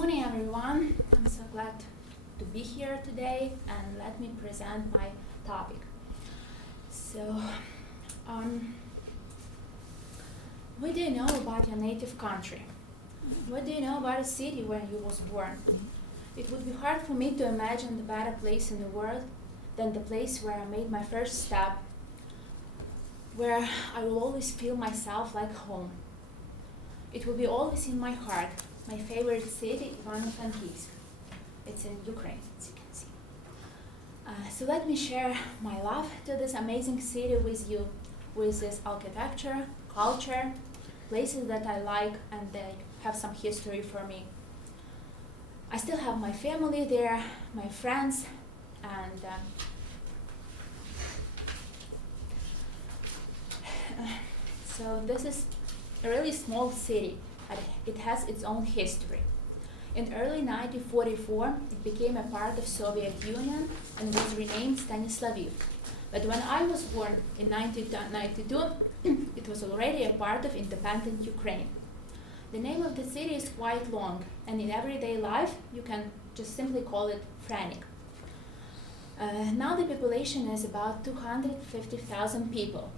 morning, everyone. I'm so glad to be here today, and let me present my topic. So, what do you know about your native country? What do you know about a city where you was born? It would be hard for me to imagine a better place in the world than the place where I made my first step, where I will always feel myself like home. It will be always in my heart. My favorite city, Ivano-Frankivsk. It's in Ukraine, as you can see. So let me share my love to this amazing city with you, with its architecture, culture, places that I like and they have some history for me. I still have my family there, my friends, and so this is a really small city. It has its own history. In early 1944, it became a part of Soviet Union and was renamed Stanislaviv. But when I was born in 1992, it was already a part of independent Ukraine. The name of the city is quite long, and in everyday life, you can just simply call it Franik. Now the population is about 250,000 people.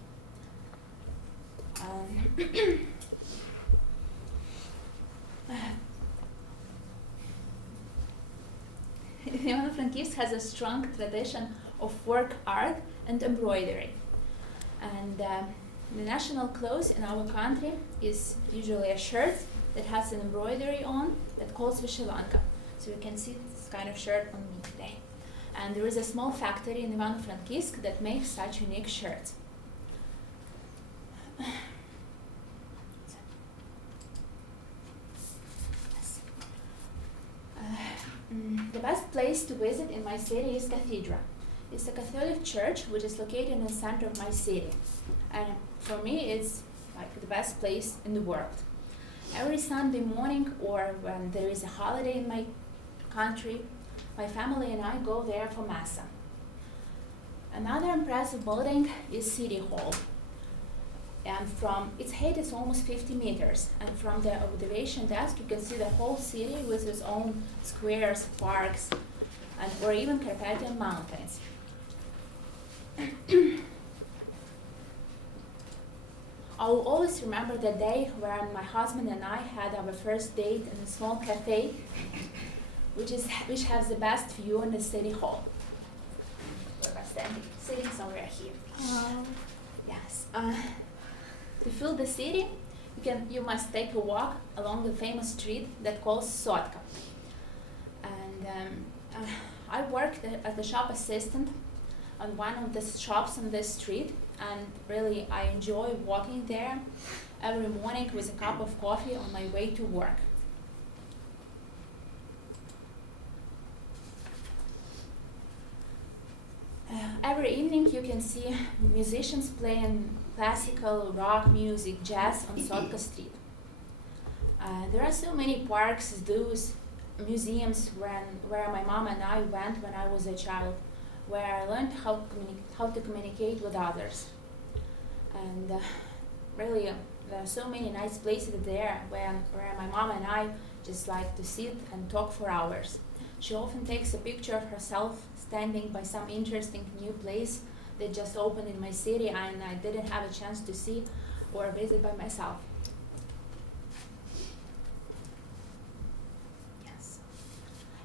Ivano-Frankivsk has a strong tradition of folk art and embroidery. And the national clothes in our country is usually a shirt that has an embroidery on that calls vyshyvanka. So you can see this kind of shirt on me today. And there is a small factory in Ivano-Frankivsk that makes such unique shirts. The best place to visit in my city is Cathedral. It's a Catholic church which is located in the center of my city. And for me, it's like the best place in the world. Every Sunday morning or when there is a holiday in my country, my family and I go there for Mass. Another impressive building is City Hall. And from its height is almost 50 meters. And from the observation desk, you can see the whole city with its own squares, parks, or even Carpathian mountains. I will always remember the day when my husband and I had our first date in a small cafe, which has the best view in the city hall. We're sitting somewhere here. Yes. To feel the city, you must take a walk along the famous street that calls Sotka. And I worked as a shop assistant on one of the shops on this street, and really I enjoy walking there every morning with a cup of coffee on my way to work. Every evening you can see musicians playing classical, rock music, jazz on Sotka Street. There are so many parks, zoos, museums where my mom and I went when I was a child, where I learned how to communicate with others. And really, there are so many nice places there where my mom and I just like to sit and talk for hours. She often takes a picture of herself standing by some interesting new place that just opened in my city and I didn't have a chance to see or visit by myself. Yes.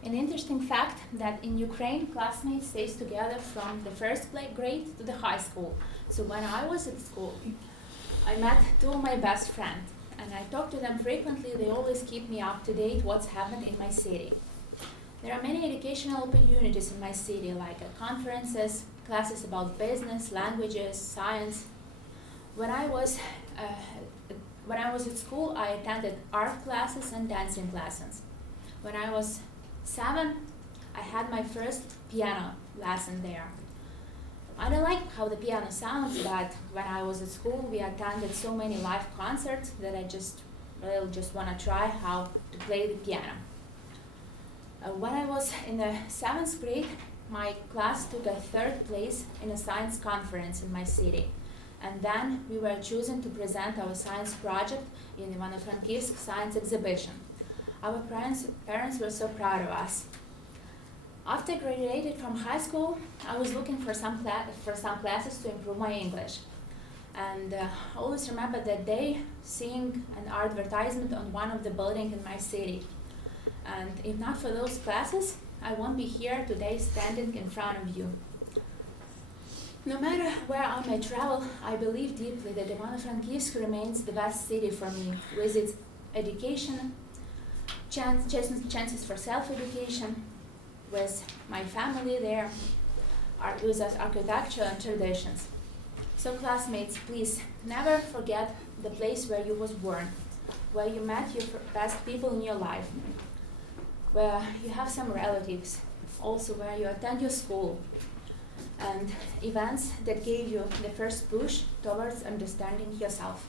An interesting fact that in Ukraine, classmates stay together from the first grade to the high school. So when I was at school, I met two of my best friends and I talk to them frequently. They always keep me up to date what's happened in my city. There are many educational opportunities in my city, like conferences, classes about business, languages, science. When I was at school, I attended art classes and dancing classes. When I was 7, I had my first piano lesson there. I don't like how the piano sounds, but when I was at school, we attended so many live concerts that I just want to try how to play the piano. When I was in the 7th grade, my class took a 3rd place in a science conference in my city. And then we were chosen to present our science project in Ivano-Frankivsk science exhibition. Our parents were so proud of us. After I graduated from high school, I was looking for some classes to improve my English. And I always remember that day seeing an advertisement on one of the buildings in my city. And if not for those classes, I won't be here today standing in front of you. No matter where I may travel, I believe deeply that Ivano-Frankivsk remains the best city for me, with its education, chances for self-education, with my family there, with its architecture and traditions. So classmates, please never forget the place where you was born, where you met your best people in your life, where you have some relatives, also where you attend your school, and events that gave you the first push towards understanding yourself.